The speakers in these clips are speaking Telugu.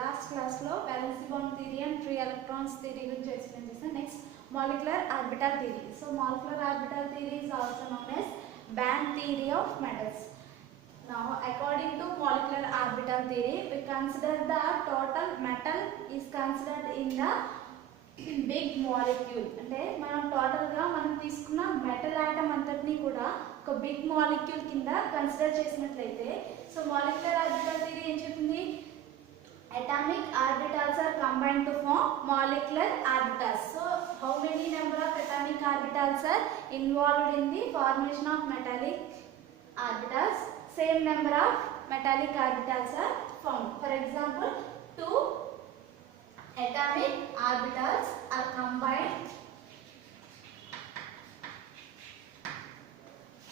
లాస్ట్ క్లాస్లో valency bond theory and free electrons theory గురించి ఎక్స్ప్లెయిన్ చేస్తాను. Next molecular orbital theory. So molecular orbital theory is also known as band theory of metals. Now according to molecular orbital theory, we consider the total metal is considered in the big molecule. అంటే మనం టోటల్గా మనం తీసుకున్న మెటల్ ఆటమ్ అంతటినీ కూడా ఒక బిగ్ మాలిక్యూల్ కింద కన్సిడర్ చేసినట్లయితే, సో మాలిక్యులర్ ఆర్బిటల్ థియరీ ఏం చెప్తుంది? Atomic orbitals are combined to form molecular orbitals. So how many number of atomic orbitals are involved in the formation of metallic orbitals? Same number of metallic orbitals are found. For example, two atomic orbitals are combined.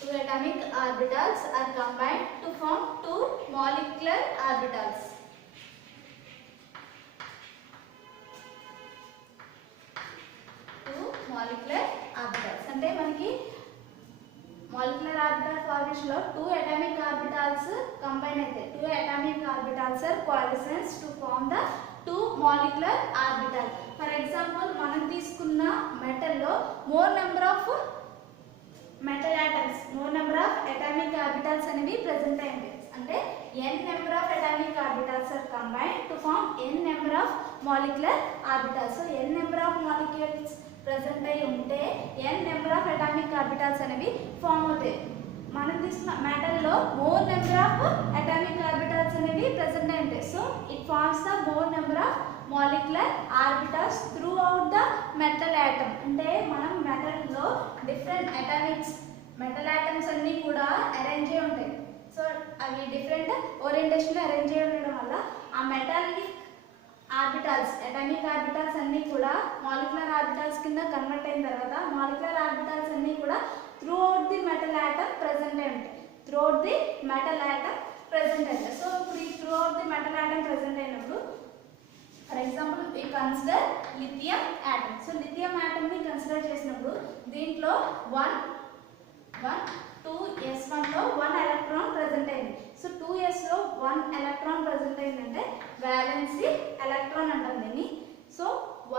Two atomic orbitals are combined to form two molecular orbitals. Molecular orbitals అంటే మనకి మాలిక్యులర్ ఆర్బిటల్ ఫార్మేషన్ లో టూ అటామిక్ ఆర్బిటల్స్ కంబైన్ అయితే two atomic orbitals are coalitions to form the two molecular orbital. For example మనం తీసుకున్న మెటల్ లో more number of metal atoms, more number of atomic orbitals అనేవి ప్రెజెంట్ అయ్యింది. అంటే n number of atomic orbitals are combine to form n number of molecular orbitals. So n number of molecules present అయి ఉంటే n number of atomic orbitals అనేవి ఫామ్ అవుతాయి. మనం తీసుకున్న మెటల్లో more number of atomic orbitals అనేవి ప్రెజెంట్ అయి ఉంటాయి. So it forms the more number of molecular orbitals throughout the metal atom. అంటే మనం మెటల్లో డిఫరెంట్ అటామిక్స్, మెటల్ ఆటమ్స్ అన్నీ కూడా అరేంజ్ అయి ఉంటాయి. సో అవి డిఫరెంట్ ఓరియంటేషన్లో అరేంజ్ అయి ఉండడం వల్ల ఆ మెటాలిక్ ఆర్బిటల్స్, అటామిక్ ఆర్బిటల్స్ అన్నీ కూడా మాలిక్యులర్ ఆర్బిటల్స్ కింద కన్వర్ట్ అయిన తర్వాత మాలిక్యులర్ ఆర్బిటల్స్ అన్నీ కూడా throughout the metal atom present అయి ఉంటాయి. Throughout the metal atom present అయితే, సో ఇప్పుడు ఈ throughout the metal atom present అయినప్పుడు for example we consider lithium atom. So lithium atom ని కన్సిడర్ చేసినప్పుడు దీంట్లో 2s1 లో 1 ఎలక్ట్రాన్ ప్రెజెంట్ అయింది. సో 2s లో 1 ఎలక్ట్రాన్ ప్రెజెంట్ అయిందంటే వాలెన్సీ ఎలక్ట్రాన్ అంటాం దీన్ని. So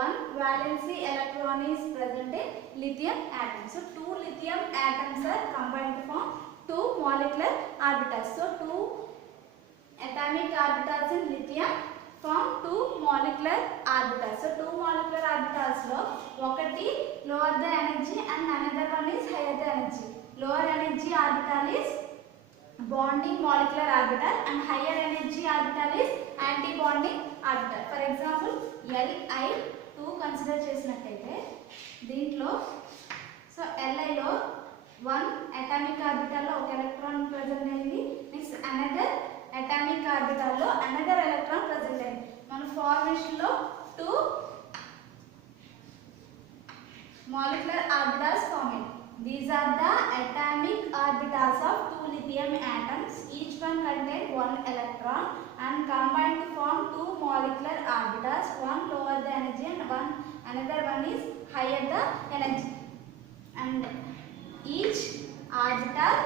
1 valency electron is present in lithium atom. So 2 lithium atoms are combined to form 2 molecular orbitals. So 2 atomic orbitals in lithium form 2 molecular orbitals. So 2 molecular orbitals లో ఒకటి lower the energy and another one is higher the energy. Lower energy orbital is bonding molecular orbital and higher energy orbital is anti-bonding orbital. For example, Li2 consider చేసినట్లయితే దీంట్లో సో Li లో 1 అటామిక్ ఆర్బిటల్ లో ఒక ఎలక్ట్రాన్ ప్రెజెంట్ అయింది. నెక్స్ట్ అనదర్ అటామిక్ ఆర్బిటల్ లో అనదర్ ఎలక్ట్రాన్ ప్రెజెంట్ అయింది. మన ఫార్మేషన్ లో 2 molecular orbitals formed. These are the atomic orbitals of 2 lithium atoms. Each one contains 1 electron and combined to form 2 molecular orbitals. One lower the energy and another one is higher the energy. And each orbital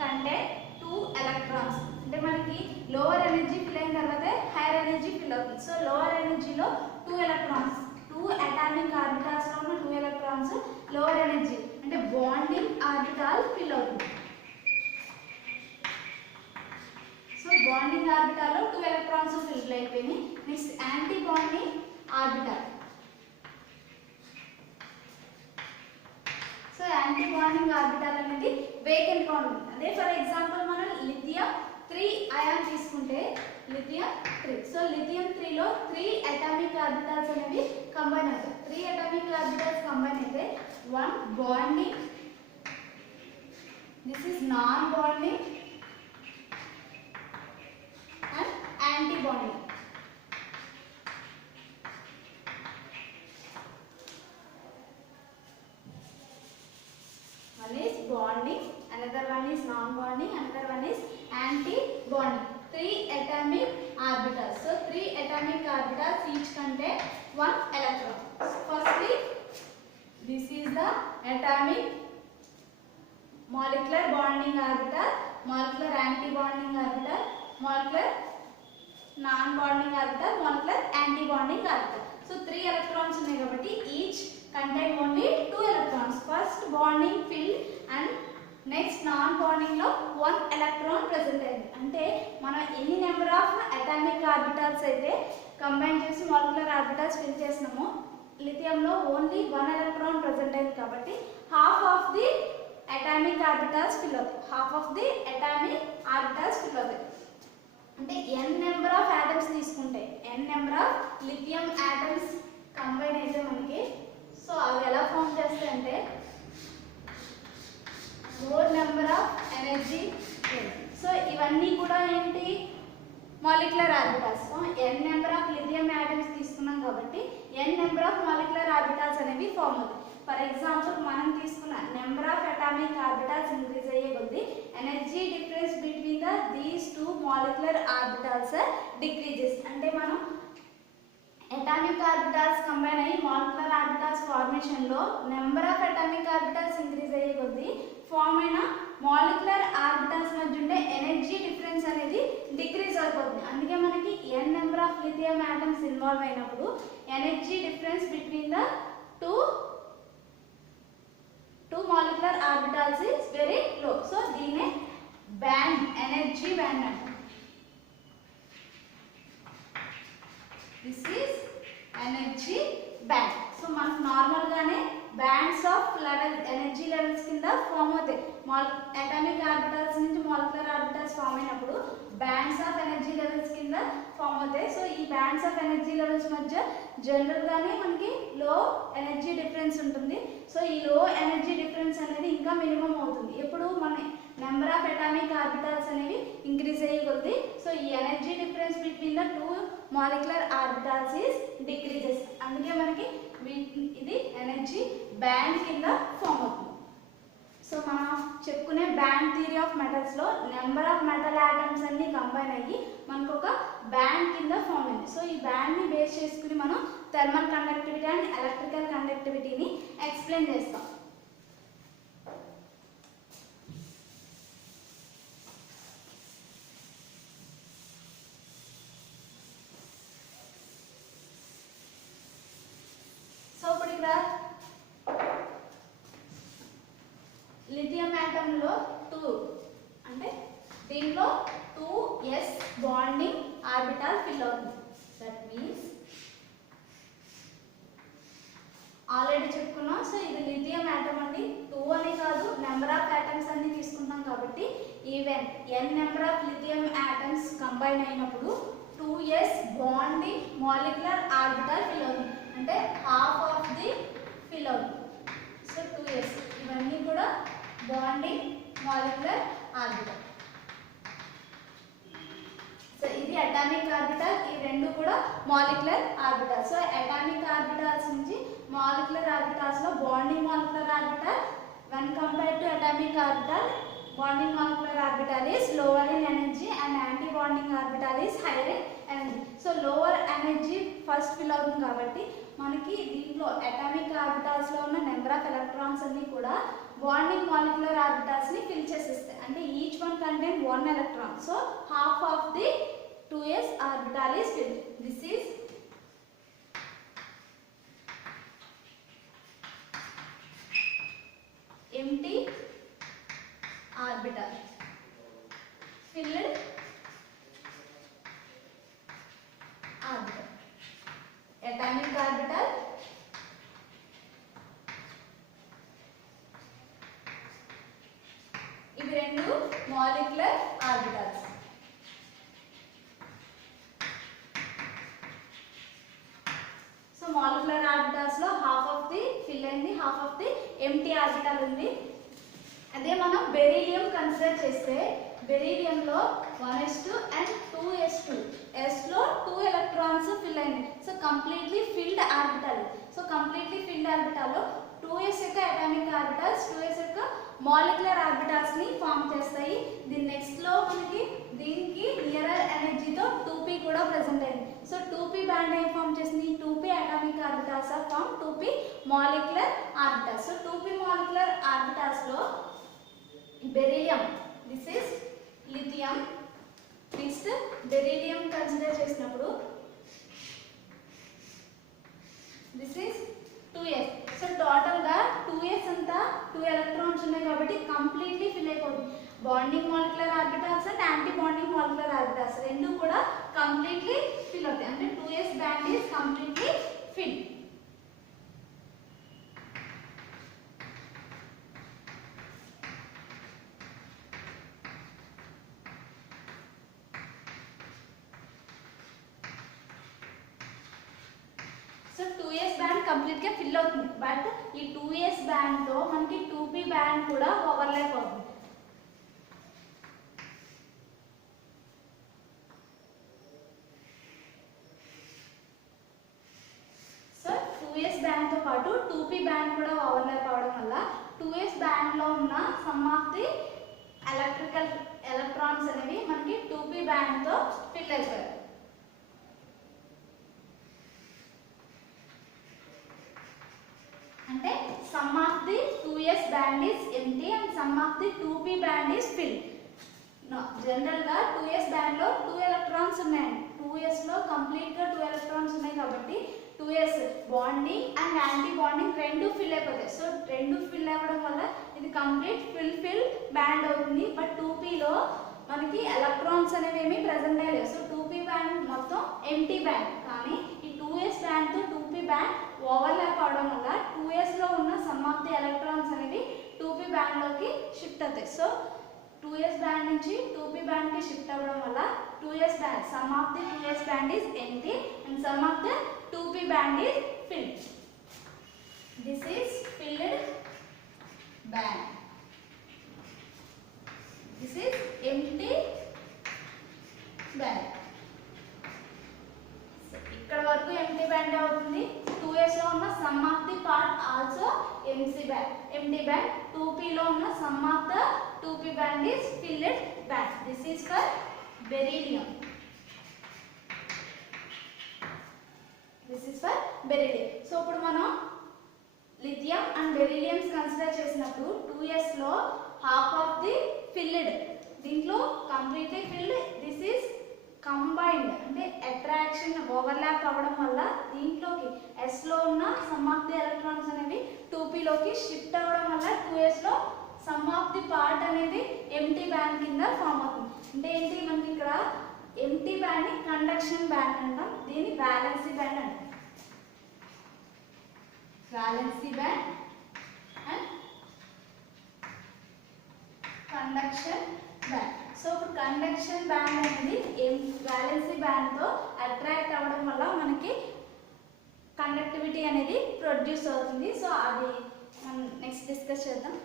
contains 2 electrons. అంటే మనకి లోవర్ ఎనర్జీ ఫిల్ అయిన తర్వాత హైయర్ ఎనర్జీ ఫిల్ అవుతుంది. సో లోవర్ ఎనర్జీలో 2 ఎలక్ట్రాన్స్, 2 అటామిక్ ఆర్బిటల్స్ లో ఉన్న 2 ఎలక్ట్రాన్స్ లోవర్ ఎనర్జీ అంటే బాండింగ్ ఆర్బిటల్ ఫిల్ అవుతుంది. సో బాండింగ్ ఆర్బిటల్ లో 2 ఎలక్ట్రాన్స్ ఫిల్ అయిపోయినాయి. Next anti bonding orbital. So anti bonding orbital అనేది వేకెంట్ గా ఉంటుంది. అదే ఫర్ ఎగ్జాంపుల్ మనం లిథియం 3 అయాన్ తీసుకుంటే లిథియం 3. సో లిథియం 3 లో 3 అటామిక్ ఆర్బిటల్స్ అనేవి కంబైన్ అవుతాయి. 3 అటామిక్ ఆర్బిటల్స్ కంబైన్ అయితే 1 bonding, this is non bonding and anti bonding. One is bonding, another one is non-bonding, another one is anti-bonding. 3 atomic orbitals. So 3 atomic orbitals each contain 1 electron. Firstly, this is the atomic molecular bonding orbital, molecular anti-bonding orbital, molecular non bonding orbital, molecular anti bonding orbital. So 3 electrons ఉన్నాయి కాబట్టి each contain only 2 electrons. First bonding fill and next non bonding లో 1 ఎలక్ట్రాన్ ప్రెసెంట్ అయింది. అంటే మనం ఎన్ని నెంబర్ ఆఫ్ అటామిక్ ఆర్బిటల్స్ అయితే కంబైన్ చేసి మాలిక్యులర్ ఆర్బిటల్స్ ఫిల్ చేసినామో లిథియంలో ఓన్లీ 1 ఎలక్ట్రాన్ ప్రెసెంట్ అయింది కాబట్టి half of the atomic orbitals fill అవుతాయి. Half of the atomic orbitals fill అవుతాయి. అంటే n నెంబర్ ఆఫ్ ఆటమ్స్ తీసుకుంటే n number of lithium atoms combine అయితే మనకి సో అవి ఎలా ఫామ్ చేస్తాయి అంటే more number of energy. So ఇవన్నీ కూడా ఏంటి molecular orbitals. So n number of lithium atoms తీసుకున్నాం కాబట్టి n number of molecular orbitals అనేవి ఫామ్ అవుతాయి. ఫర్ ఎగ్జాంపుల్ మనం తీసుకున్న number of atomic orbitals increase అయ్యే కొద్దీ energy difference between these 2 molecular orbitals decreases. అంటే మనం అటామిక్ ఆర్బిటల్స్ కంబైన్ అయ్యి మాలిక్యులర్ ఆర్బిటల్స్ ఫార్మేషన్ లో number of atomic orbitals increase అయ్యే కొద్దీ ఫామ్ అయిన మాలిక్యులర్ ఆర్బిటల్స్ మధ్య ఉండే ఎనర్జీ డిఫరెన్స్ అనేది డిక్రీజ్ అయిపోతుంది. అందుకే మనకి n number of lithium atoms involve అయినప్పుడు energy difference between the two molecular orbitals is very low. So దీనే band energy band అంటారు. This is energy band. So మనకు నార్మల్ గానే bands of level energy levels కింద ఫామ్ అవుతాయి. అటామిక్ ఆర్బిటల్స్ నుంచి మాలిక్యులర్ ఆర్బిటల్స్ ఫామ్ అయినప్పుడు బ్యాండ్స్ ఆఫ్ ఎనర్జీ లెవెల్స్ కింద ఫామ్ అవుతాయి. సో ఈ బ్యాండ్స్ ఆఫ్ ఎనర్జీ లెవెల్స్ మధ్య జనరల్ గానే మనకి లో ఎనర్జీ డిఫరెన్స్ ఉంటుంది. సో ఈ లో ఎనర్జీ డిఫరెన్స్ అనేది ఇంకా మినిమం అవుతుంది ఎప్పుడు మన నెంబర్ ఆఫ్ అటామిక్ ఆర్బిటల్స్ అనేవి ఇంక్రీజ్ అయ్యే కొద్దీ. సో ఈ energy difference between the 2 molecular orbitals is decreases. అందుకే మనకి ఇది ఎనర్జీ బ్యాండ్ కింద ఫామ్ అవుతుంది. సో మనం చెప్పుకునే బ్యాండ్ థియరీ ఆఫ్ మెటల్స్ లో నెంబర్ ఆఫ్ మెటల్ ఆటమ్స్ అన్ని కంబైన్ అయ్యి మనకు ఒక బ్యాండ్ కింద ఫామ్ అయింది. సో ఈ బ్యాండ్ ని బేస్ చేసుకుని మనం థర్మల్ కండక్టివిటీ అండ్ ఎలక్ట్రికల్ కండక్టివిటీని ఎక్స్ప్లెయిన్ చేస్తాం. సో ఇప్పుడు ఇక్కడ లిథియం ఆటమ్ లో 2 అంటే దీంట్లో 2s బాండింగ్ ఆర్బిటల్ ఫిల్ అవుతుంది. దట్ మీన్స్ ఆల్రెడీ చెప్పుకున్నాం. సో ఇది లిథియం ఆటమ్ అండి. 2 అని కాదు నెంబర్ ఆఫ్ ఆటమ్స్ అన్ని తీసుకుంటాం కాబట్టి even n number of lithium atoms combine అయినప్పుడు 2s bonding molecular orbital fill అవుతుంది. అంటే హాఫ్ ఆఫ్ ది ఫిల్ అవుతుంది. సో 2s ఇవన్నీ కూడా బాండింగ్ మాలిక్యులర్ ఆర్బిటల్. సో ఇది అటామిక్ ఆర్బిటల్. ఈ రెండు కూడా molecular orbital. So atomic orbitals నుంచి మాలిక్యులర్ ఆర్బిటల్స్ లో bonding molecular orbital when compared to atomic orbital, bonding molecular orbital is lower in energy and anti-bonding orbital is higher in energy. So lower energy first fill అవుతుంది కాబట్టి మనకి దీంట్లో అటామిక్ ఆర్బిటల్స్ లో ఉన్న నెంబర్ ఆఫ్ ఎలక్ట్రాన్స్ అన్ని కూడా బాండింగ్ మాలిక్యులర్ ఆర్బిటల్స్ ని ఫిల్ చేసేస్తాయి. అంటే each one contain 1 electron. So half of the 2s orbital is filled. This is empty orbital, filled orbital, atomic orbital, ఇవి రెండు molecular orbitals. So molecular orbitals లో హాఫ్ ఆఫ్ ది ఫిల్ అయింది, half of the empty orbital ఉంది. అదే మనం బెరీలియం కన్సిడర్ చేస్తే బెరీలియంలో 1s2 అండ్ 2s2 s లో 2 ఎలక్ట్రాన్స్ ఫిల్ అయింది. So completely field orbital. So completely field orbital లో 2s యొక్క అటామిక్ ఆర్బిటల్స్ 2s యొక్క మాలిక్యులర్ ఆర్బిటల్స్ ని ఫామ్ చేస్తాయి. దీని నెక్స్ట్ లో మనకి దీనికి నియరర్ ఎనర్జీతో 2p కూడా ప్రెసెంట్ అయింది. సో 2p బ్యాండ్ ఏం ఫామ్ చేసింది? 2p atomic orbitals are form 2p molecular orbitals. So 2p molecular orbitals లో beryllium, this is lithium, next beryllium consider చేసినప్పుడు దిస్ ఈస్ 2s. సో టోటల్గా 2s అంతా 2 ఎలక్ట్రాన్స్ ఉన్నాయి కాబట్టి కంప్లీట్లీ ఫిల్ అయిపోతుంది. Bonding molecular orbitals and anti bonding molecular orbitals రెండు కూడా కంప్లీట్లీ ఫిల్ అవుతాయి. అంటే 2s band is completely fill. So 2s band కంప్లీట్గా ఫిల్ అవుతుంది. బట్ ఈ 2s బ్యాండ్తో మనకి 2p బ్యాండ్ కూడా ఓవర్లాప్ అవుతుంది. సో 2s బ్యాండ్తో పాటు 2p బ్యాండ్ కూడా ఓవర్లాప్ అవడం వల్ల 2s బ్యాండ్లో ఉన్న some of the electrical electrons అనేవి మనకి 2p బ్యాండ్తో ఫిల్ అయిపోయాయి. అంటే some of the 2s band is empty and some of the 2p band is fill. జనరల్గా 2s బ్యాండ్లో 2 ఎలక్ట్రాన్స్ ఉన్నాయండి. 2s లో కంప్లీట్గా 2 ఎలక్ట్రాన్స్ ఉన్నాయి కాబట్టి 2s bonding and anti bonding రెండు ఫిల్ అయిపోతాయి. సో రెండు ఫిల్ అవ్వడం వల్ల ఇది కంప్లీట్ ఫిల్ బ్యాండ్ అవుతుంది. బట్ 2pలో మనకి ఎలక్ట్రాన్స్ అనేవి ఏమీ ప్రెసెంట్ అయ్యలేదు. సో 2p బ్యాండ్ మొత్తం ఎంటీ బ్యాండ్. కానీ ఈ 2s బ్యాండ్తో 2p బ్యాండ్ ఓవర్లాప్ అవడం వల్ల 2sలో ఉన్న సమ్ ఆఫ్ ది ఎలక్ట్రాన్స్ అనేవి 2p బ్యాండ్లోకి షిఫ్ట్ అవుతాయి. సో 2s బ్యాండ్ నుంచి 2p బ్యాండ్కి షిఫ్ట్ అవ్వడం వల్ల 2s band some of the 2s band is empty and some of the 2p band is filled. This is filled band. This is empty band. ఇక్కడ వరకు ఎంటీ బ్యాండ్ అవుతుంది. 2s లో ఉన్న some of the part also empty band. 2pలో ఉన్న some of the 2p band is filled band. This is for beryllium. This is for beryllium. So ఇప్పుడు మనం లిథియం అండ్ బెరీలియంస్ కన్సిడర్ చేసినప్పుడు 2s లో హాఫ్ ఆఫ్ ది ఫిల్డ్, దీంట్లో completely field. This is combined అంటే అట్రాక్షన్ ఓవర్లాప్ అవ్వడం వల్ల దీంట్లోకి ఎస్లో ఉన్న సమ్ ఆఫ్ ది ఎలక్ట్రాన్స్ అనేవి 2pలోకి షిఫ్ట్ అవ్వడం వల్ల 2sలో సమ్ ఆఫ్ ది పార్ట్ అనేది ఎంటీ బ్యాండ్ కింద ఫామ్ అవుతుంది. అంటే ఏంటి, మనకి ఇక్కడ ఎంటీ బ్యాండ్ని కండక్షన్ బ్యాండ్ అంటాం, దీన్ని వ్యాలెన్సీ బ్యాండ్ అంటాం. Valency band and conduction band. So ఇప్పుడు కండక్షన్ బ్యాండ్ అనేది వ్యాలెన్సీ బ్యాండ్తో అట్రాక్ట్ అవ్వడం వల్ల మనకి కండక్టివిటీ అనేది ప్రొడ్యూస్ అవుతుంది. సో అది మనం నెక్స్ట్ డిస్కస్ చేద్దాం.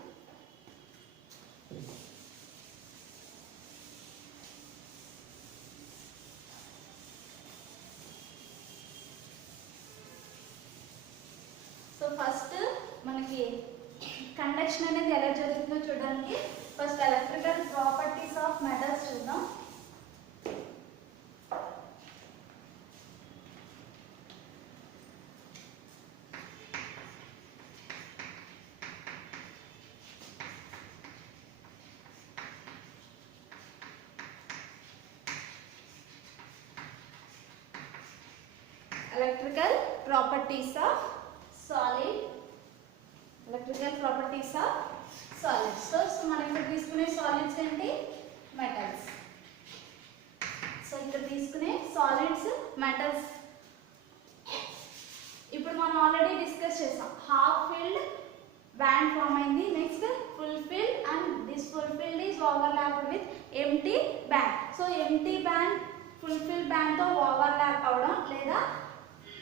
సో ఫస్ట్ మనకి కండక్షన్ అనేది ఎలా జరుగుతుందో చూడడానికి first electrical properties of metals చూద్దాం. Electrical properties of solid. Electrical properties of solids. So మనం ఇక్కడ తీసుకునే సాలిడ్స్ ఏంటి, మెటల్స్. సో ఇక్కడ తీసుకునే సాలిడ్స్ మెటల్స్. ఇప్పుడు మనం ఆల్రెడీ డిస్కస్ చేసాం, హాఫ్ ఫిల్డ్ బ్యాండ్ ఫామ్ అయింది. Next full filled and this full filled is overlapped with empty band. So empty band full filled బ్యాండ్తో ఓవర్లాప్ అవడం లేదా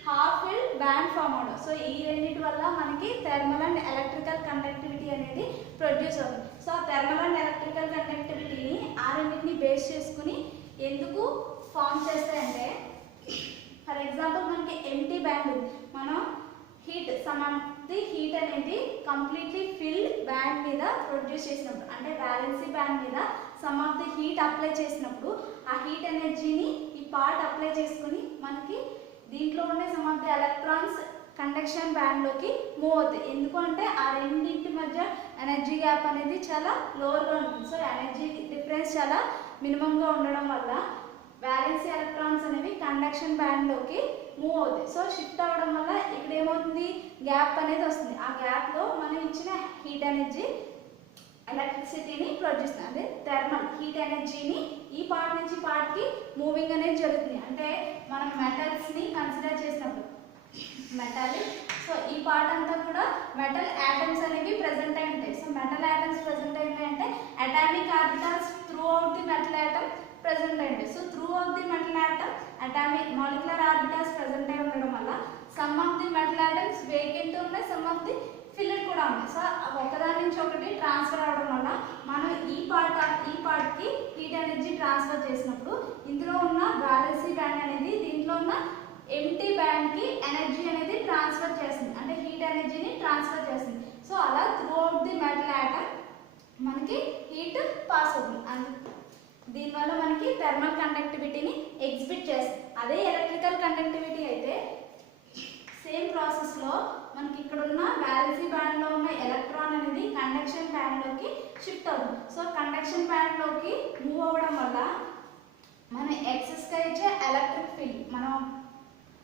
హాఫ్ ఫిల్డ్ బ్యాండ్ ఫామ్ అవడం. సో ఈ రెండింటి వల్ల మనకి థర్మల్ అండ్ ఎలక్ట్రికల్ కండక్టివిటీ అనేది ప్రొడ్యూస్ అవుతుంది. సో ఆ థర్మల్ అండ్ ఎలక్ట్రికల్ కండక్టివిటీని ఆ రెండింటిని బేస్ చేసుకుని ఎందుకు ఫామ్ చేస్తాయంటే, ఫర్ ఎగ్జాంపుల్ మనకి ఎంటీ బ్యాండ్ ఉంది, మనం heat some of the heat అనేది కంప్లీట్లీ ఫిల్డ్ బ్యాండ్ మీద ప్రొడ్యూస్ చేసినప్పుడు, అంటే వ్యాలెన్సీ బ్యాండ్ మీద some of the heat apply చేసినప్పుడు ఆ హీట్ ఎనర్జీని ఈ పార్ట్ అప్లై చేసుకుని మనకి దీంట్లో ఉండే some of the electrons conduction బ్యాండ్లోకి మూవ్ అవుతాయి. ఎందుకంటే ఆ రెండింటి మధ్య ఎనర్జీ గ్యాప్ అనేది చాలా లోవర్గా ఉంటుంది. సో ఎనర్జీ డిఫరెన్స్ చాలా మినిమంగా ఉండడం వల్ల వ్యాలెన్సీ ఎలక్ట్రాన్స్ అనేవి కండక్షన్ బ్యాండ్లోకి మూవ్ అవుతాయి. సో షిఫ్ట్ అవ్వడం వల్ల ఇక్కడ ఏమవుతుంది, గ్యాప్ అనేది వస్తుంది. ఆ గ్యాప్లో మనం ఇచ్చిన హీట్ ఎనర్జీ ఎలక్ట్రిసిటీని ప్రొడ్యూస్ చేస్తుంది. అంటే థర్మల్ హీట్ ఎనర్జీని ఈ పార్ట్ నుంచి పార్ట్కి మూవింగ్ అనేది జరుగుతుంది. అంటే మనం మెటల్స్ని కన్సిడర్ చేసినప్పుడు మెటాలిక్, సో ఈ పార్ట్ అంతా కూడా మెటల్ యాటమ్స్ అనేవి ప్రెసెంట్ అయి ఉంటాయి. సో మెటల్ యాటమ్స్ ప్రెసెంట్ అయినాయి అంటే atomic orbitals through out the metal atom present అయి ఉంటాయి. So through out the metal atom atomic molecular orbitals present అయి ఉండడం వల్ల some of the metal atoms vacant ఉన్నాయి, సమ్ ఆఫ్ ది ఫిల్డ్ కూడా ఉన్నాయి. సో ఒకదాని నుంచి ఒకటి ట్రాన్స్ఫర్ అవడం వల్ల మనం ఈ పార్ట్కి హీట్ ఎనర్జీ ట్రాన్స్ఫర్ చేసినప్పుడు ఇందులో ఉన్న బ్యాలెన్సీ బ్యాండ్ అనేది దీంట్లో ఉన్న ఎంటీ బ్యాండ్కి ఎనర్జీ అనేది ట్రాన్స్ఫర్ చేస్తుంది, అంటే హీట్ ఎనర్జీని ట్రాన్స్ఫర్ చేస్తుంది. సో అలా through out the metal atom మనకి హీట్ పాస్ అవుతుంది. దీనివల్ల మనకి థర్మల్ కండక్టివిటీని ఎగ్జిబిట్ చేస్తుంది. అదే ఎలక్ట్రికల్ కండక్టివిటీ అయితే సేమ్ ప్రాసెస్లో మనకి ఇక్కడ ఉన్న వ్యాలెన్సీ బ్యాండ్లో ఉన్న ఎలక్ట్రాన్ అనేది కండక్షన్ బ్యాండ్లోకి షిఫ్ట్ అవుతుంది. సో కండక్షన్ బ్యాండ్లోకి మూవ్ అవ్వడం వల్ల మనం ఎక్సెస్గా ఇచ్చే ఎలక్ట్రిక్ ఫీల్డ్, మనం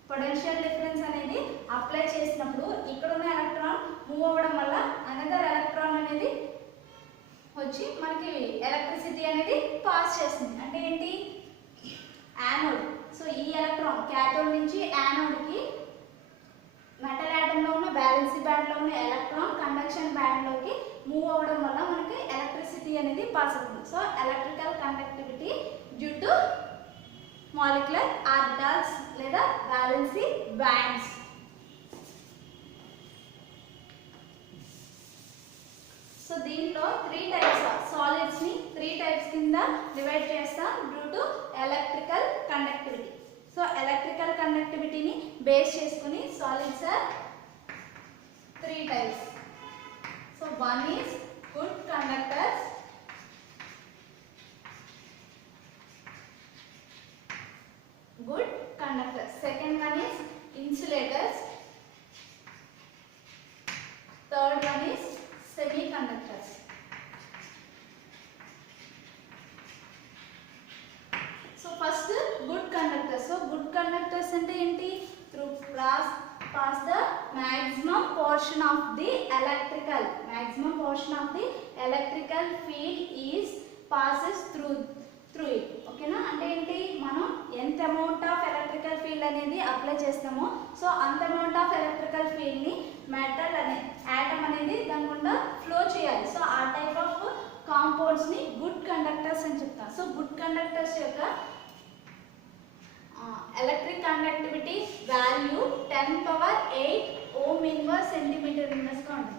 పొటెన్షియల్ డిఫరెన్స్ అనేది అప్లై చేసినప్పుడు ఇక్కడ ఉన్న ఎలక్ట్రాన్ మూవ్ అవ్వడం వల్ల అనదర్ ఎలక్ట్రాన్ అనేది వచ్చి మనకి ఎలక్ట్రిసిటీ అనేది పాస్ చేస్తుంది. అంటే ఏంటి, యానోడ్. సో ఈ ఎలక్ట్రాన్ క్యాథోడ్ నుంచి యానోడ్కి మెటల్ యాటంలో ఉన్న బ్యాలెన్సీ బ్యాండ్లో ఉన్న ఎలక్ట్రాన్ కండక్షన్ బ్యాండ్లోకి మూవ్ అవ్వడం వల్ల మనకి ఎలక్ట్రిసిటీ అనేది పాస్ అవుతుంది. So electrical conductivity due to molecular orbitals లేదా వ్యాలెన్సీ బ్యాండ్స్. సో దీంట్లో 3 టైప్స్ సాలిడ్స్ని 3 టైప్స్ కింద డివైడ్ చేస్తాం due to electrical conductivity. So electrical కండక్టివిటీని బేస్ చేసుకుని solids are 3 types. So one is good conductors, good conductors. Second one is insulators. Third one is semiconductors. So first good conductors. So good conductors ante enti, through pass the maximum portion of the electrical field is passes through it. ఓకేనా, అంటే ఏంటి, మనం ఎంత అమౌంట్ ఆఫ్ ఎలక్ట్రికల్ ఫీల్డ్ అనేది అప్లై చేస్తామో సో అంత అమౌంట్ ఆఫ్ ఎలక్ట్రికల్ ఫీల్డ్ని మెటల్ అనే యాటమ్ అనేది దాని గుండా ఫ్లో చేయాలి. సో ఆ టైప్ ఆఫ్ కాంపౌండ్స్ని గుడ్ కండక్టర్స్ అని చెప్తాం. సో గుడ్ కండక్టర్స్ యొక్క electric conductivity value 10⁸ ohm inverse centimetre ఇన్వర్స్గా ఉంటుంది.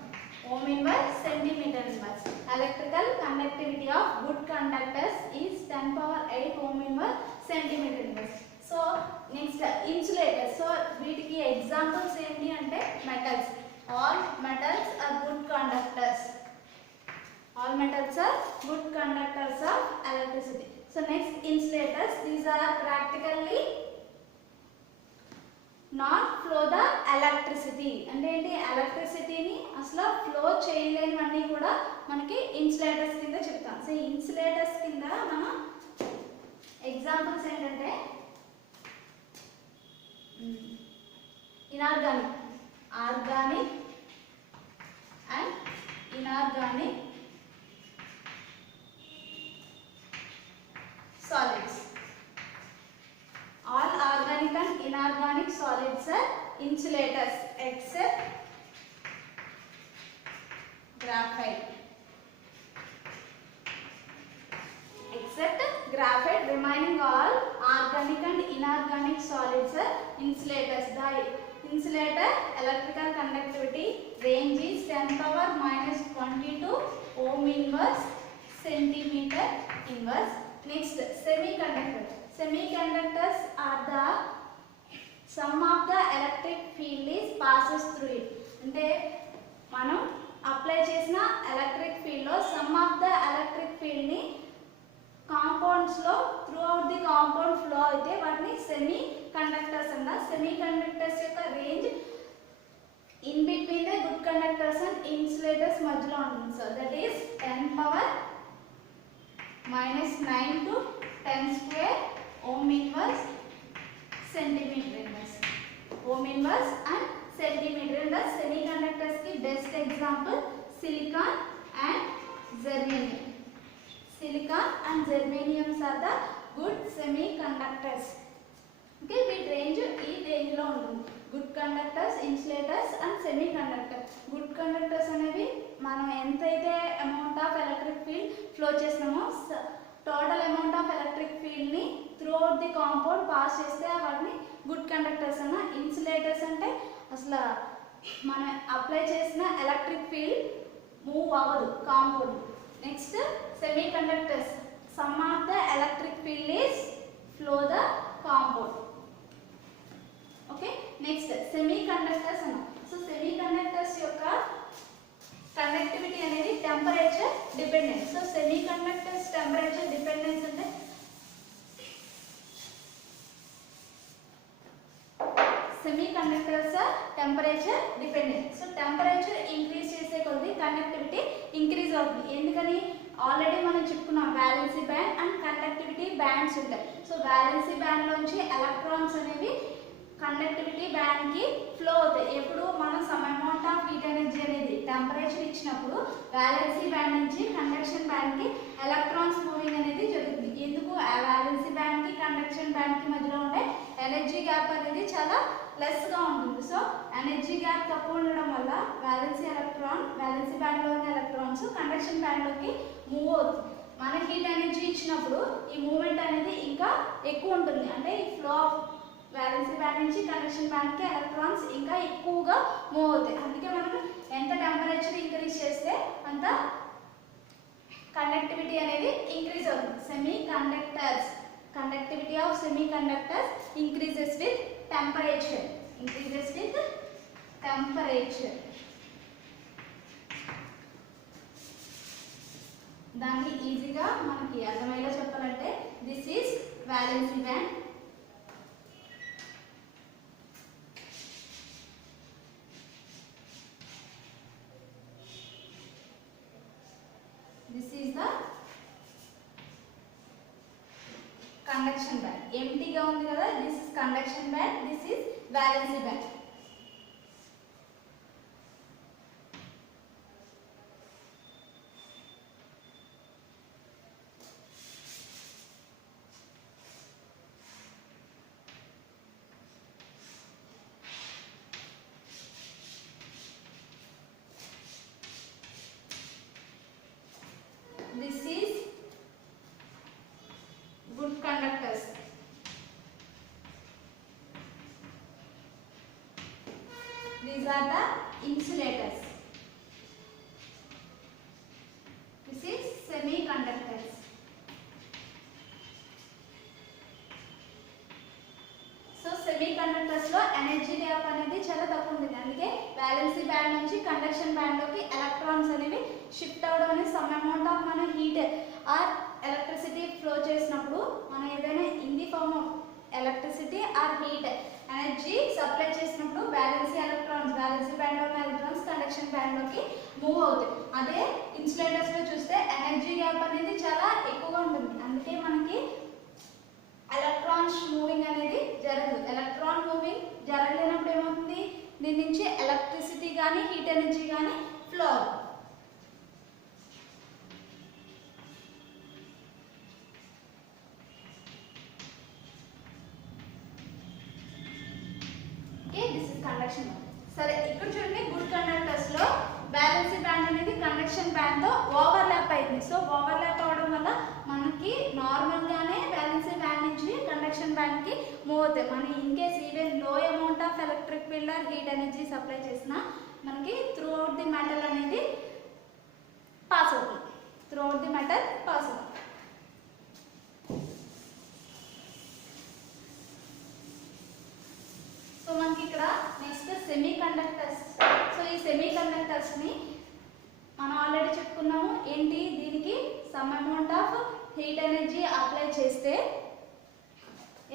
ohm inverse centimeter inverse. Electrical conductivity of good conductors is 10⁸ ohm inverse centimeter inverse. So next insulators. So వీటికి examples ఏంటి అంటే metals. All metals are good conductors. All metals are good conductors of electricity. So next insulators. These are practically not flow the electricity. అంటే ఏంటి, ఎలక్ట్రిసిటీని అసలు ఫ్లో చేయలేనివన్నీ కూడా మనకి ఇన్సులేటర్స్ కింద చెప్తాం. సో ఇన్సులేటర్స్ కింద మనం ఎగ్జాంపుల్స్ ఏంటంటే inorganic, organic and inorganic solids. All organic and inorganic solids are insulators except graphite. Remaining all organic and inorganic solids are insulators. The insulator electrical conductivity range is 10⁻⁻22 ohm inverse centimeter inverse. Next, semiconductors are the sum of the electric field is passes through it. అంటే మనం అప్లై చేసిన ఎలక్ట్రిక్ ఫీల్డ్లో సమ్ ఆఫ్ ద ఎలక్ట్రిక్ ఫీల్డ్ని కాంపౌండ్స్లో throughout the compound flow అయితే వాటిని సెమీ కండక్టర్స్ అన్న. సెమీ కండక్టర్స్ యొక్క range in between the good conductors and insulators మధ్యలో ఉంటుంది. So that is 10⁻⁻9 to 10 square ohm inverse centimeter inverse. Ohm inverse and centimeter inverse. Semiconductors की best example silicon and germanium. Silicon and germanium are the good semiconductors. Okay, we range ఈ range లో ఉంటుంది. Good conductors, insulators and semiconductors. Good conductors అనేవి మనం ఎంతైతే amount of electric field flow చేసినామో టోటల్ అమౌంట్ ఆఫ్ ఎలక్ట్రిక్ ఫీల్డ్ని throughout the compound pass చేస్తే వాటిని గుడ్ కండక్టర్స్ అన్న. ఇన్సులేటర్స్ అంటే అసలు మనం అప్లై చేసిన ఎలక్ట్రిక్ ఫీల్డ్ మూవ్ అవ్వదు compound. Next semiconductors, some of the electric field is flow the compound. Okay, next semiconductors అన్న. సో సెమీ కండక్టర్స్ యొక్క కండక్టివిటీ అనేది temperature dependent. So semiconductors temperature dependence అంటే semiconductors temperature dependent. So temperature increase చేసే కొద్ది కండక్టివిటీ ఇంక్రీజ్ అవుతుంది. ఎందుకని ఆల్రెడీ మనం చెప్పుకున్నాం valency band and conductivity bands ఉంటాయి. సో వ్యాలెన్సీ బ్యాండ్ నుంచి ఎలక్ట్రాన్స్ అనేవి కండక్టివిటీ బ్యాండ్కి ఫ్లో అవుతాయి. ఎప్పుడు మనం some amount of heat energy అనేది టెంపరేచర్ ఇచ్చినప్పుడు వ్యాలెన్సీ బ్యాండ్ నుంచి కండక్షన్ బ్యాండ్కి ఎలక్ట్రాన్స్ మూవింగ్ అనేది జరుగుతుంది. ఎందుకు వ్యాలెన్సీ బ్యాండ్కి కండక్షన్ బ్యాండ్కి మధ్యలో ఉండే ఎనర్జీ గ్యాప్ అనేది చాలా లెస్గా ఉంటుంది. సో ఎనర్జీ గ్యాప్ తక్కువ ఉండడం వల్ల వ్యాలెన్సీ బ్యాండ్లో ఉన్న ఎలక్ట్రాన్స్ కండక్షన్ బ్యాండ్లోకి మూవ్ అవుతుంది. మన హీట్ ఎనర్జీ ఇచ్చినప్పుడు ఈ మూవ్మెంట్ అనేది ఇంకా ఎక్కువ ఉంటుంది. అంటే ఈ ఫ్లో ఆఫ్ వ్యాలెన్సీ బ్యాండ్ నుంచి కండక్షన్ బ్యాండ్కి ఎలక్ట్రాన్స్ ఇంకా ఎక్కువగా మూవ్ అవుతాయి. అందుకే మనం ఎంత టెంపరేచర్ ఇంక్రీజ్ చేస్తే అంత కండక్టివిటీ అనేది ఇంక్రీజ్ అవుతుంది. Semi conductors, conductivity of semi conductors increases with temperature. Increases with temperature. దాన్ని ఈజీగా మనకి అర్థమయ్యేలా చెప్పాలంటే this is valency band. This is the conduction band. ఎంటీగా ఉంది కదా, this is conduction band, this is valency band. This is good conductors. These are the insulators. This is semiconductors. So semiconductors లో ఎనర్జీ గ్యాప్ అనేది చాలా తక్కువ ఉంటుంది. అందుకే వ్యాలెన్సీ బ్యాండ్ నుంచి కండక్షన్ బ్యాండ్ లోకి ఎలక్ట్రాన్స్ అనేవి షిఫ్ట్ అవడం అనేది సమ్ అమౌంట్ ఆఫ్ మన హీట్ ఆర్ ఎలక్ట్రిసిటీ ఫ్లో చేసినప్పుడు మనం ఏదైనా in the form of electricity or heat energy supply చేసినప్పుడు వ్యాలెన్సీ బ్యాండ్ లో ఉన్న ఎలక్ట్రాన్స్ కండక్షన్ బ్యాండ్ లోకి మూవ్ అవుతాయి. అదే ఇన్సులేటర్స్ లో చూస్తే ఎనర్జీ గ్యాప్ అనేది చాలా ఎక్కువగా ఉంటుంది. అందుకే మనకి ఎలక్ట్రాన్స్ మూవింగ్ అనేది జరగదు. ఎలక్ట్రాన్ మూవింగ్ జరగలేనప్పుడు ఏమవుతుంది, దీని నుంచి ఎలక్ట్రిసిటీ కానీ హీట్ ఎనర్జీ కానీ ఫ్లో అవుతుంది. Okay, this is conduction band. సరే, ఇక్కడ చూడండి గుడ్ కండక్టర్స్ లో బ్యాలెన్సీ బ్యాండ్ అనేది కండక్షన్ బ్యాండ్ తో ఓవర్లాప్ అయింది. సో ఓవర్లాప్ అవడం వల్ల మనకి నార్మల్ గానే బ్యాలెన్సీ బ్యాండ్ నుంచి కండక్షన్ బ్యాండ్ కి మూవ్ అవుతాయి. మనం in case even low amount of electric field or heat energy supply చేసినా మనకి త్రూ అవుట్ ది మెటల్ అనేది పాస్ అవుతుంది. Throughout the metal pass అవుతుంది. సో మనకి ఇక్కడ నెక్స్ట్ సెమీ కండక్టర్స్. సో ఈ సెమీ కండక్టర్స్ ని మనం ఆల్రెడీ చెప్పుకున్నాము. ఏంటి, దీనికి some amount of heat energy apply చేస్తే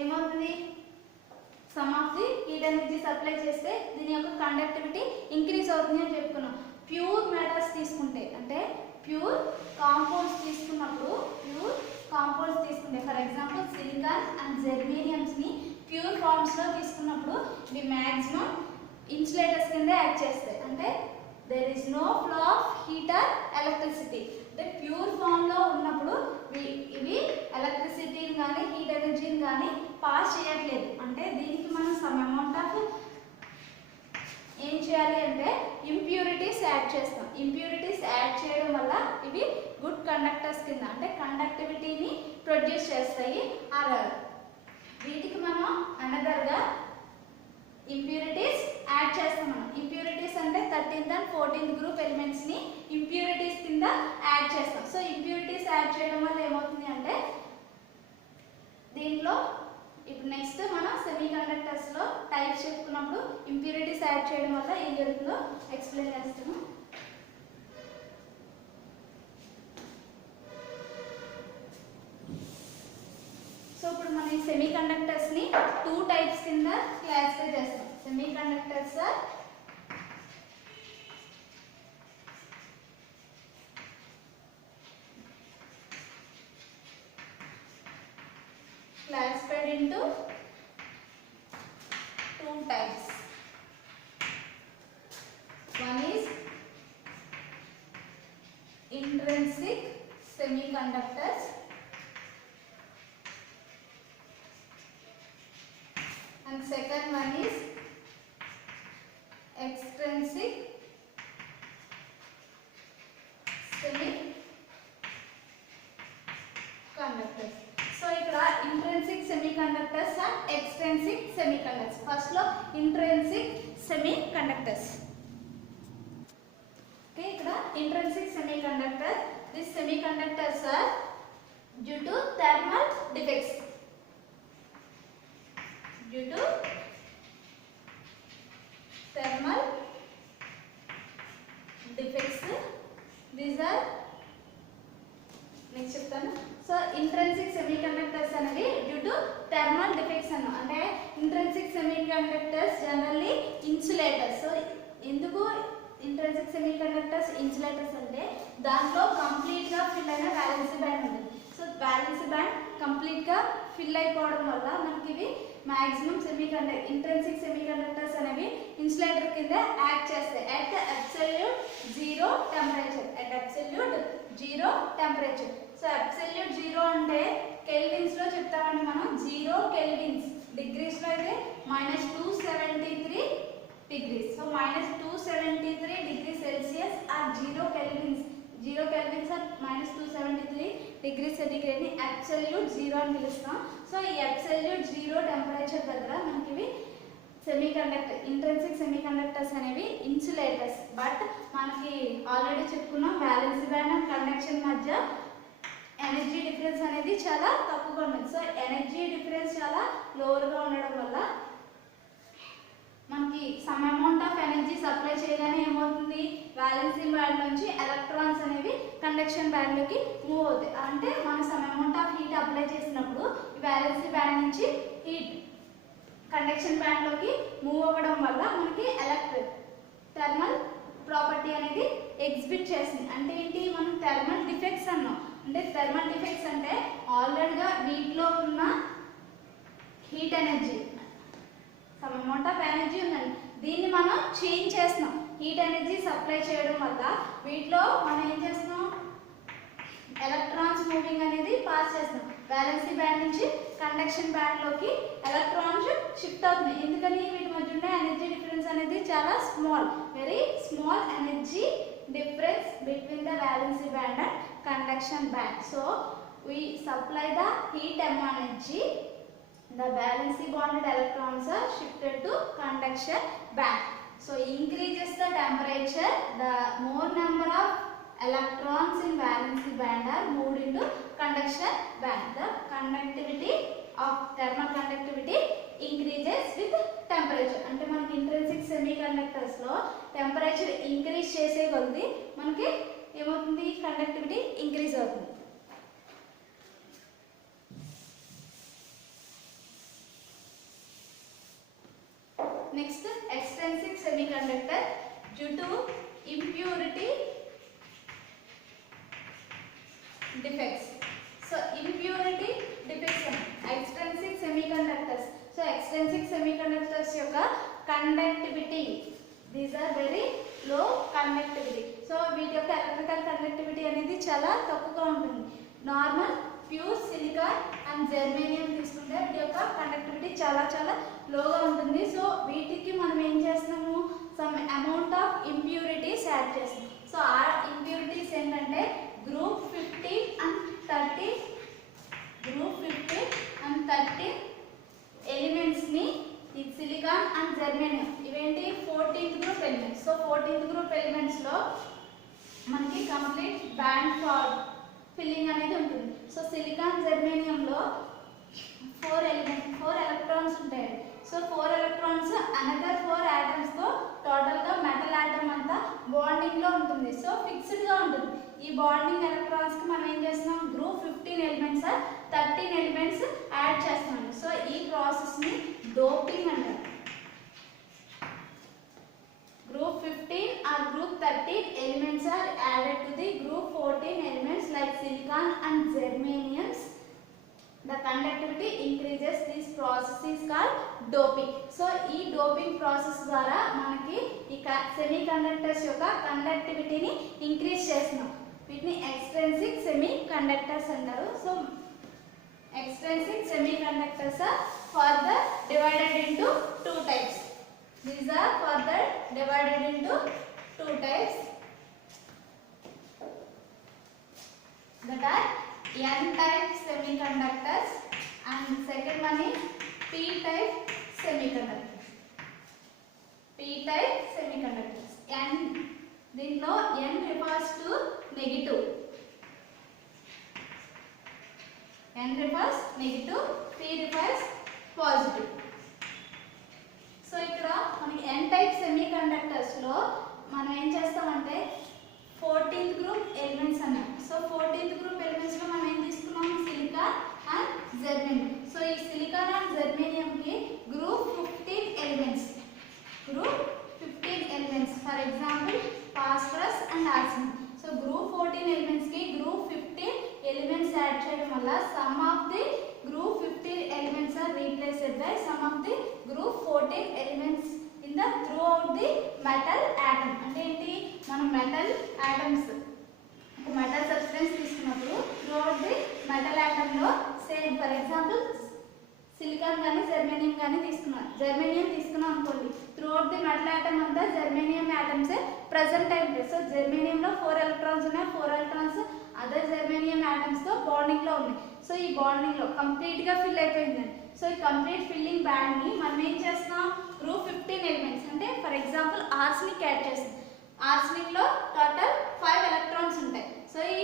ఏమవుతుంది, some of the heat energy supply చేస్తే దీని యొక్క కండక్టివిటీ ఇంక్రీజ్ అవుతుంది అని చెప్పుకున్నాం. ప్యూర్ మెటల్స్ తీసుకుంటే అంటే ప్యూర్ కాంపౌండ్స్ తీసుకున్నప్పుడు ప్యూర్ కాంపౌండ్స్ తీసుకుంటే ఫర్ ఎగ్జాంపుల్ సిలికాన్ అండ్ జెర్మేనియంస్ని ప్యూర్ ఫార్మ్స్లో తీసుకున్నప్పుడు ఇవి మ్యాక్సిమం ఇన్సులేటర్స్ కింద యాక్ట్ చేస్తాయి. అంటే there is no flow of heat or electricity. అంటే ప్యూర్ ఫామ్లో ఉన్నప్పుడు ఇవి ఎలక్ట్రిసిటీని కానీ హీట్ ఎనర్జీని కానీ పాస్ చేయట్లేదు. అంటే దీనికి మనం సమ్ అమౌంట్ ఆఫ్ ఏం చేయాలి అంటే ఇంప్యూరిటీస్ యాడ్ చేస్తాం. ఇంప్యూరిటీస్ యాడ్ చేయడం వల్ల ఇవి గుడ్ కండక్టర్స్ కింద అంటే కండక్టివిటీని ప్రొడ్యూస్ చేస్తాయి. వీటికి మనం అనదర్గా ఇంప్యూరిటీస్ యాడ్ చేస్తాం. మనం ఇంప్యూరిటీస్ అంటే 13th and 14th గ్రూప్ ఎలిమెంట్స్ని ఇంప్యూరిటీస్ కింద యాడ్ చేస్తాం. సో ఇంప్యూరిటీస్ యాడ్ చేయడం వల్ల ఏమవుతుంది అంటే దీంట్లో ఇప్పుడు నెక్స్ట్ మనం సెమీ కండక్టర్స్లో టైప్స్ చెప్పుకున్నప్పుడు ఇంప్యూరిటీస్ యాడ్ చేయడం వల్ల ఏం జరుగుతుందో ఎక్స్ప్లెయిన్ చేస్తాను. సో ఇప్పుడు మనం ఈ సెమీ కండక్టర్స్ని 2 టైప్స్ కింద క్లాసిఫై చేస్తాం. Semiconductors are classified into 2 types. One is intrinsic semiconductors and second one is extrinsic semiconductors. So ఇక్కడ intrinsic semiconductors and extrinsic semiconductors. First లో intrinsic semiconductors. Okay, ఇక్కడ intrinsic semiconductors. These semiconductors are due to thermal defects. Due to thermal defects, these are next చెప్తాను. సో ఇంట్రెన్సిక్ సెమీ కండక్టర్స్ అనేవి డ్యూ టు థర్మల్ డిఫెక్ట్స్ అన్న. అంటే intrinsic semi conductors generally insulators. So ఎందుకు ఇంట్రెన్సిక్ సెమీ కండక్టర్స్ ఇన్సులేటర్స్ అంటే దాంట్లో కంప్లీట్గా ఫిల్ అయిన వ్యాలెన్సీ బ్యాండ్ ఉంది. సో వ్యాలెన్సీ బ్యాండ్ కంప్లీట్గా ఫిల్ అయిపోవడం వల్ల మనకి ఇవి మ్యాక్సిమం ఇంట్రెన్సిక్ సెమీ కండక్టర్స్ అనేవి ఇన్సులేటర్ కింద యాక్ట్ చేస్తాయి at absolute zero temperature. At absolute zero temperature. So absolute zero అంటే కెల్విన్స్లో చెప్తామండి మనం. 0 కెల్విన్స్, డిగ్రీస్లో అయితే -273 degrees. So -273 degrees Celsius or 0 kelvins. 0 kelvins are -273 degrees centigrade ని అబ్సల్యూట్ జీరో అని పిలుస్తాం. సో ఈ అబ్సల్యూట్ జీరో టెంపరేచర్ దగ్గర మనకి ఇవి ఇంట్రెన్సిక్ సెమీ కండక్టర్స్ అనేవి ఇన్సులేటర్స్. బట్ మనకి ఆల్రెడీ చెప్పుకున్నాం వ్యాలెన్సీ బ్యాండ్ అండ్ కండక్షన్ మధ్య ఎనర్జీ డిఫరెన్స్ అనేది చాలా తక్కువగా ఉంటుంది. సో ఎనర్జీ డిఫరెన్స్ చాలా లోవర్గా ఉండడం వల్ల మనకి some amount of energy supply చేయగానే ఏమవుతుంది, వ్యాలెన్సీ బ్యాండ్ నుంచి ఎలక్ట్రాన్స్ అనేవి కండక్షన్ బ్యాండ్లోకి మూవ్ అవుతాయి. అంటే మనం some amount of heat apply చేసినప్పుడు వ్యాలెన్సీ బ్యాండ్ నుంచి హీట్ కండక్షన్ బ్యాండ్లోకి మూవ్ అవ్వడం వల్ల మనకి థర్మల్ ప్రాపర్టీ అనేది ఎగ్జిబిట్ చేస్తుంది. అంటే ఏంటి, మనం థర్మల్ డిఫెక్ట్స్ అన్నాం. అంటే థర్మల్ డిఫెక్ట్స్ అంటే ఆల్రెడీగా వీటిలో ఉన్న heat energy some amount of energy ఉందండి, దీన్ని మనం చేంజ్ చేస్తున్నాం. హీట్ ఎనర్జీ సప్లై చేయడం వల్ల వీటిలో మనం ఏం చేస్తున్నాం, ఎలక్ట్రాన్స్ మూవింగ్ అనేది పాస్ చేస్తున్నాం. బ్యాలెన్సీ బ్యాండ్ నుంచి కండక్షన్ బ్యాండ్లోకి ఎలక్ట్రాన్స్ షిఫ్ట్ అవుతున్నాయి. ఎందుకని, వీటి మధ్య ఉన్న ఎనర్జీ డిఫరెన్స్ అనేది చాలా small, very small energy difference between the valency band and conduction band. So we supply the heat energy, the valency bonded electrons are shifted to conduction band. So increases the temperature, the more number of electrons in valency band are moved into conduction band. The conductivity of thermal conductivity increases with temperature. అంటే మనకి ఇంట్రెన్సిక్ సెమీ కండక్టర్స్ లో టెంపరేచర్ ఇంక్రీజ్ చేసే కొద్దీ మనకి ఏమవుతుంది, కండక్టివిటీ ఇంక్రీజ్ అవుతుంది. Next extrinsic semiconductor due to impurity defects. So impurity extrinsic semiconductors యొక్క conductivity, these are very low conductivity. So వీటి యొక్క ఎలక్ట్రికల్ కండక్టివిటీ అనేది చాలా తక్కువగా ఉంటుంది. Normal pure silicon and germanium తీసుకుంటే వీటి యొక్క కండక్టివిటీ చాలా లోగా ఉంటుంది. సో వీటికి మనం ఏం చేస్తున్నాము, some amount of impurities add చేస్తాం. సో ఆ ఇంప్యూరిటీస్ ఏంటంటే గ్రూప్ 15 and 30 ఎలిమెంట్స్ ని ఈ సిలికాన్ అండ్ జెర్మేనియం ఇవేంటి 14th group elements. So 14th group elements లో మనకి కంప్లీట్ బ్యాండ్ ఫార్ ఫిల్లింగ్ అనేది ఉంటుంది. సో సిలికాన్ జెర్మేనియం లో 4 ఎలక్ట్రాన్స్ ఉంటాయి. సో 4 ఎలక్ట్రాన్స్ అనదర్ 4 ఆటమ్స్ తో టోటల్ గా మెటల్ ఆటమ్ అంతా బాండింగ్ లో ఉంటుంది. సో ఫిక్స్డ్ గా ఉంటుంది. ఈ బాండింగ్ ఎలక్ట్రాన్స్ కి మనం ఏం చేస్తున్నాం, గ్రూప్ 15 ఎలిమెంట్స్ 13 ఎలిమెంట్స్ యాడ్ చేస్తున్నాం. సో ఈ ప్రాసెస్ ని డోపింగ్ అంటారు. Group 15 or group 13 elements are added to the group 14 elements like silicon and germaniums. The conductivity increases. This process is called doping. So ఈ డోపింగ్ ప్రాసెస్ ద్వారా మనకి ఈ సెమీ కండక్టర్స్ యొక్క కండక్టివిటీని ఇంక్రీజ్ చేస్తున్నాం. వీటిని ఎక్స్ట్రిన్సిక్ సెమీ కండక్టర్స్ అంటారు. So extrinsic semiconductors are further divided into two types. These are further divided into two types, that are N-type semiconductors and second one is P-type semiconductors. P-type semiconductors. దీంట్లో N refers to negative. N refers negative, P refers positive. So ఇక్కడ మనకి ఎన్ టైప్ సెమీ కండక్టర్స్ లో మనం ఏం చేస్తామంటే 14th గ్రూప్ ఎలిమెంట్స్ అన్నాం. సో 14th గ్రూప్ ఎలిమెంట్స్ లో మనం ఏం తీసుకున్నాం, సిలికాన్ అండ్ జెర్మేనియం. సో ఈ సిలికాన్ అండ్ జెర్మేనియం కి group 15 elements, for example phosphorus and arsenic. So group 14 elements కి గ్రూప్ 15 ఎలిమెంట్స్ యాడ్ చేయడం వల్ల some of the group 15 elements are replaced by some of the group 14 elements in the throughout the metal atom. అంటే ఏంటి, మనం మెటల్ ఆటమ్స్ మెటల్ సబ్స్టెన్స్ తీసుకున్నప్పుడు throughout the metal atom లో సేమ్ ఫర్ ఎగ్జాంపుల్ సిలికాన్ కానీ జెర్మేనియం కానీ తీసుకున్నాం అనుకోండి, throughout the metal atom అంతా జెర్మేనియం ఆటమ్స్ ప్రెజెంట్ అయి ఉంటాయి. సో జెర్మేనియంలో 4 ఎలక్ట్రాన్స్ ఉన్నాయి, 4 ఎలక్ట్రాన్స్ అదర్ జెర్మేనియం ఆటమ్స్ తో బాండింగ్ లో ఉన్నాయి. సో ఈ బాండింగ్ లో కంప్లీట్ గా ఫిల్ అయిపోయిందండి. సో ఈ కంప్లీట్ ఫిల్లింగ్ బ్యాండ్ ని మనం ఏం చేస్తున్నాం, గ్రూప్ 15 ఎలిమెంట్స్ అంటే ఫర్ ఎగ్జాంపుల్ ఆర్సెనిక్ యాడ్ చేస్తాం. ఆర్సెనిక్ లో టోటల్ 5 ఎలక్ట్రాన్స్ ఉంటాయి. సో ఈ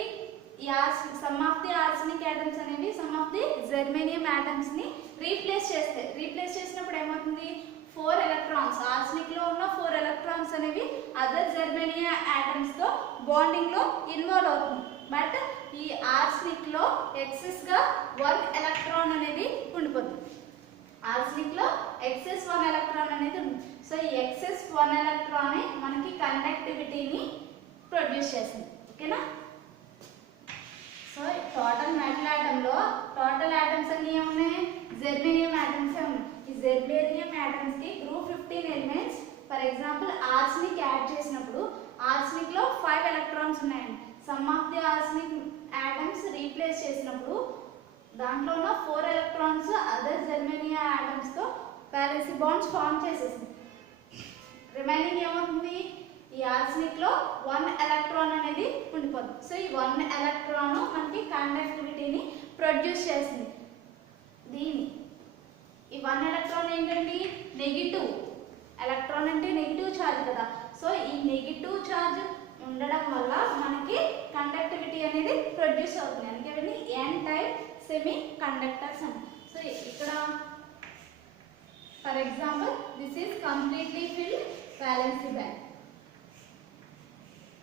some of the arsenic atoms అనేవి some of the germanium atoms ని రీప్లేస్ చేస్తాయి. రీప్లేస్ చేసినప్పుడు ఏమవుతుంది, 4 ఎలక్ట్రాన్స్ ఆర్సెనిక్ లో ఉన్న 4 ఎలక్ట్రాన్స్ అనేవి అదర్ జెర్మేనియం ఆటమ్స్ తో బాండింగ్ లో ఇన్వాల్వ్ అవుతుంది. బట్ ఈ ఆర్సెనిక్ లో ఎక్సెస్ గా 1 ఎలక్ట్రాన్ అనేది ఉండిపోతుంది. ఆర్సెనిక్ లో ఎక్సెస్ 1 ఎలక్ట్రాన్ అనేది ఉంది. సో ఈ ఎక్సెస్ 1 ఎలక్ట్రాన్ మనకి కండక్టివిటీని ప్రొడ్యూస్ చేస్తుంది. ఓకేనా. సో టోటల్ మెటల్ ఆటమ్ లో టోటల్ ఆటమ్స్ అన్ని ఏమున్నాయి, జెర్మేనియం ఆటమ్స్ ఉన్నాయి. ఈ జెర్మేనియం ఆటమ్స్ కి group 15 elements for example arsenic add చేసినప్పుడు ఆర్సెనిక్ లో 5 ఎలక్ట్రాన్స్ ఉన్నాయండి. Some of the arsenic atoms replace చేసినప్పుడు దాంట్లో ఉన్న 4 ఎలక్ట్రాన్స్ అదర్ జెర్మేనియం ఆటమ్స్ తో వ్యాలెన్సీ బాండ్స్ ఫామ్ చేసేసింది. రిమైనింగ్ ఏమవుతుంది, ఈ ఆర్సెనిక్ లో 1 ఎలక్ట్రాన్ అనేది ఉండిపోతుంది. సో ఈ 1 ఎలక్ట్రాన్ మనకి కండక్టివిటీని ప్రొడ్యూస్ చేసింది. ఈ 1 ఎలక్ట్రాన్ ఏంటండి, నెగిటివ్ ఎలక్ట్రాన్ అంటే నెగిటివ్ ఛార్జ్ కదా. సో ఈ నెగిటివ్ ఛార్జ్ ఉండడం వల్ల మనకి కండక్టివిటీ అనేది ప్రొడ్యూస్ అవుతుంది. అందుకే ఎన్ టైప్ సెమీ కండక్టర్స్ అని. సో ఇక్కడ for example this is completely filled valency band.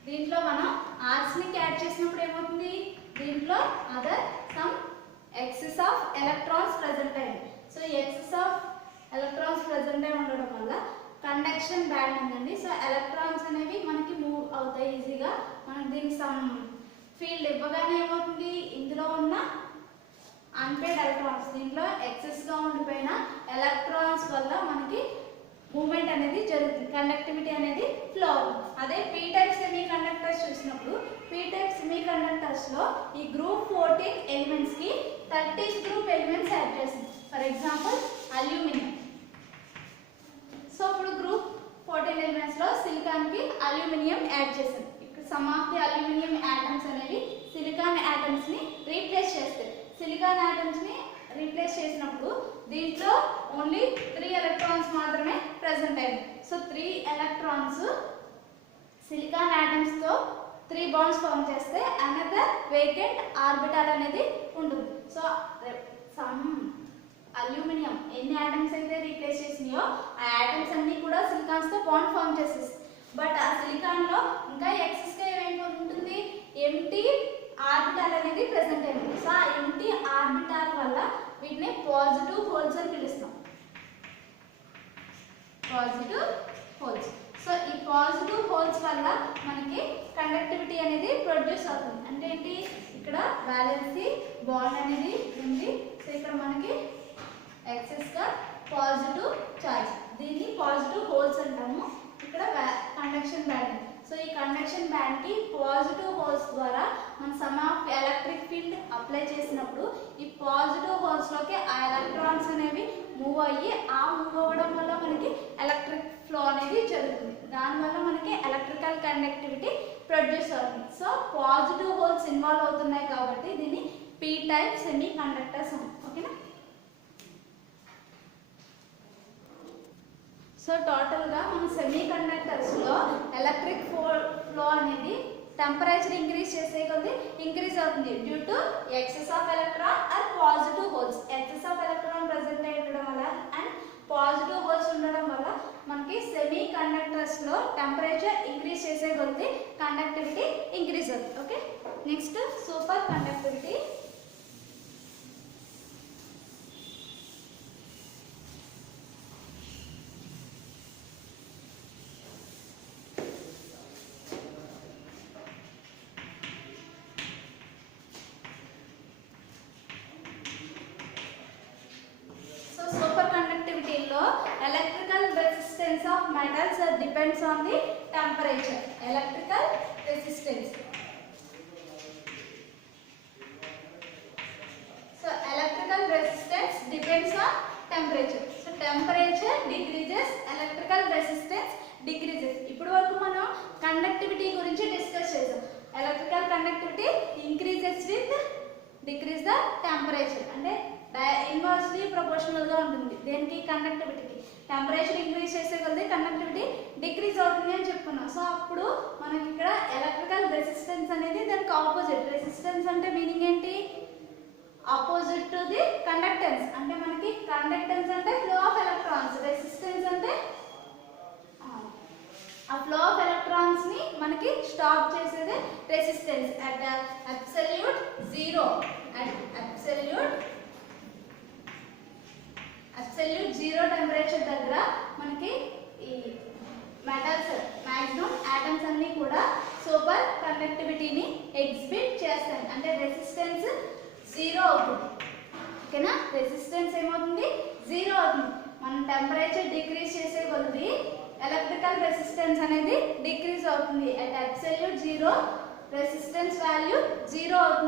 దీంట్లో మనం ఆర్సెనిక్ యాడ్ చేసినప్పుడు ఏమవుతుంది, దీంట్లో other some excess of electrons present అయ్యింది. So excess of electrons present అయి ఉండడం వల్ల కండక్షన్ బ్యాండ్ ఉందండి. సో ఎలక్ట్రాన్స్ అనేవి మనకి మూవ్ అవుతాయి ఈజీగా. మనం దీనికి సమ్ ఫీల్డ్ ఇవ్వగానే ఏమవుతుంది, ఇందులో ఉన్న అన్పేడ్ ఎలక్ట్రాన్స్, దీంట్లో ఎక్సెస్ గా ఉండిపోయిన ఎలక్ట్రాన్స్ వల్ల మనకి మూవ్మెంట్ అనేది జరుగుతుంది, కండక్టివిటీ అనేది ఫ్లో అవుతుంది. అదే పీ టైప్ సెమీ కండక్టర్స్ చూసినప్పుడు పీ టైప్ సెమీ కండక్టర్స్ లో ఈ గ్రూప్ 14 ఎలిమెంట్స్ కి 30 గ్రూప్ ఎలిమెంట్స్ యాడ్ చేస్తుంది. For example aluminium. సో ఇప్పుడు గ్రూప్ 14 ఎలిమెంట్స్ లో సిలికాన్ కి అల్యూమినియం యాడ్ చేస్తుంది. ఇక్కడ some of the aluminium atoms అనేవి సిలికాన్ ఆటమ్స్ ని రీప్లేస్ చేస్తాయి. సిలికాన్ ఆటమ్స్ ని రీప్లేస్ చేసినప్పుడు దీంట్లో ఓన్లీ 3 ఎలక్ట్రాన్స్ మాత్రమే ప్రెసెంట్ అయ్యాయి. సో 3 ఎలక్ట్రాన్స్ సిలికాన్ ఆటమ్స్ తో 3 బాండ్స్ ఫార్మ్ చేస్తే అనదర్ వేకెంట్ ఆర్బిటాల్ అనేది ఉంటుంది. సో సమ్ అల్యూమినియం ఎన్ని ఆటమ్స్ అయితే రీప్లేస్ చేసినాయో ఆ ఆటమ్స్ అన్ని కూడా సిలికాన్స్ తో బాండ్ ఫార్మ్ చేసేస్తాయి. బట్ ఆ సిలికాన్ లో ఇంకా ఎక్సెస్ గా ఏమేమి ఉంటుంది, ఎంటీ ఆర్బిటాల్ అనేది ప్రెసెంట్ అయింది. సో ఆ ఎంటీ ఆర్బిటాల్ వల్ల వీటిని పాజిటివ్ హోల్స్ అని పిలుస్తాం. Positive holes. సో ఈ పాజిటివ్ హోల్స్ వల్ల మనకి కండక్టివిటీ అనేది ప్రొడ్యూస్ అవుతుంది. అంటే ఏంటి, ఇక్కడ వ్యాలెన్సీ బాండ్ అనేది ఉంది. సో ఇక్కడ మనకి ఎక్సెస్ గా పాజిటివ్ చార్జ్, దీన్ని పాజిటివ్ హోల్స్ అంటాము. ఇక్కడ కండక్షన్ బ్యాండ్. సో ఈ కండక్షన్ బ్యాండ్ కి పాజిటివ్ హోల్స్ ద్వారా మన some of electric field apply చేసినప్పుడు ఈ పాజిటివ్ హోల్స్ లోకి ఆ ఎలక్ట్రాన్స్ అనేవి మూవ్ అయ్యి ఆ మూవ్ అవ్వడం వల్ల మనకి ఎలక్ట్రిక్ ఫ్లో అనేది జరుగుతుంది. దానివల్ల మనకి ఎలక్ట్రికల్ కండక్టివిటీ ప్రొడ్యూస్ అవుతుంది. సో పాజిటివ్ హోల్స్ ఇన్వాల్వ్ అవుతున్నాయి కాబట్టి దీన్ని పీ టైప్ సెమీ కండక్టర్స్ అని. ఓకేనా. సో టోటల్గా మన సెమీ కండక్టర్స్లో ఎలక్ట్రిక్ ఫ్లో అనేది టెంపరేచర్ ఇంక్రీజ్ చేసే కొద్దీ ఇంక్రీజ్ అవుతుంది due to excess of electron or positive holes. Excess of electron present అయి ఉండడం వల్ల అండ్ పాజిటివ్ హోల్స్ ఉండడం వల్ల మనకి సెమీ కండక్టర్స్లో టెంపరేచర్ ఇంక్రీజ్ చేసే కొద్దీ కండక్టివిటీ ఇంక్రీజ్ అవుతుంది. Okay. Next super conductivity. Electrical resistance of metals depends on the temperature. Electrical resistance. So electrical resistance depends on temperature. So temperature decreases, electrical resistance decreases. ఇప్పుడు వరకు మనం కండక్టివిటీ గురించి డిస్కస్ చేసాం. Electrical conductivity increases with decrease the temperature. అంటే ఇన్వర్స్లీ ప్రపోర్షనల్ గా ఉంటుంది దేనికి, కండక్టివిటీకి. టెంపరేచర్ ఇంక్రీజ్ చేసే కొద్దీ కండక్టివిటీ డిక్రీజ్ అవుతుంది అని చెప్పుకున్నాం. సో అప్పుడు మనకి ఇక్కడ ఎలక్ట్రికల్ రెసిస్టెన్స్ అనేది దానికి ఆపోజిట్. రెసిస్టెన్స్ అంటే మీనింగ్ ఏంటి, ఆపోజిట్ టు ది కండక్టెన్స్. అంటే మనకి కండక్టెన్స్ అంటే ఫ్లో ఆఫ్ ఎలక్ట్రాన్స్, రెసిస్టెన్స్ అంటే ఆ ఫ్లో ఆఫ్ ఎలక్ట్రాన్స్ ని మనకి స్టాప్ చేసేది resistance. At absolute zero, at absolute zero temperature దగ్గర మనకి ఈ మెటల్స్ మాక్సిమం ఆటమ్స్ అన్ని కూడా సూపర్ కండక్టివిటీని ఎగ్జిబిట్ చేస్తాయి. అంటే రెసిస్టెన్స్ జీరో అవుతుంది. ఓకేనా. రెసిస్టెన్స్ ఏమవుతుంది, జీరో అవుతుంది. మనం టెంపరేచర్ డిక్రీజ్ చేసే కొద్దీ ఎలక్ట్రికల్ రెసిస్టెన్స్ అనేది డిక్రీజ్ అవుతుంది. At absolute zero resistance value zero అవుతుంది.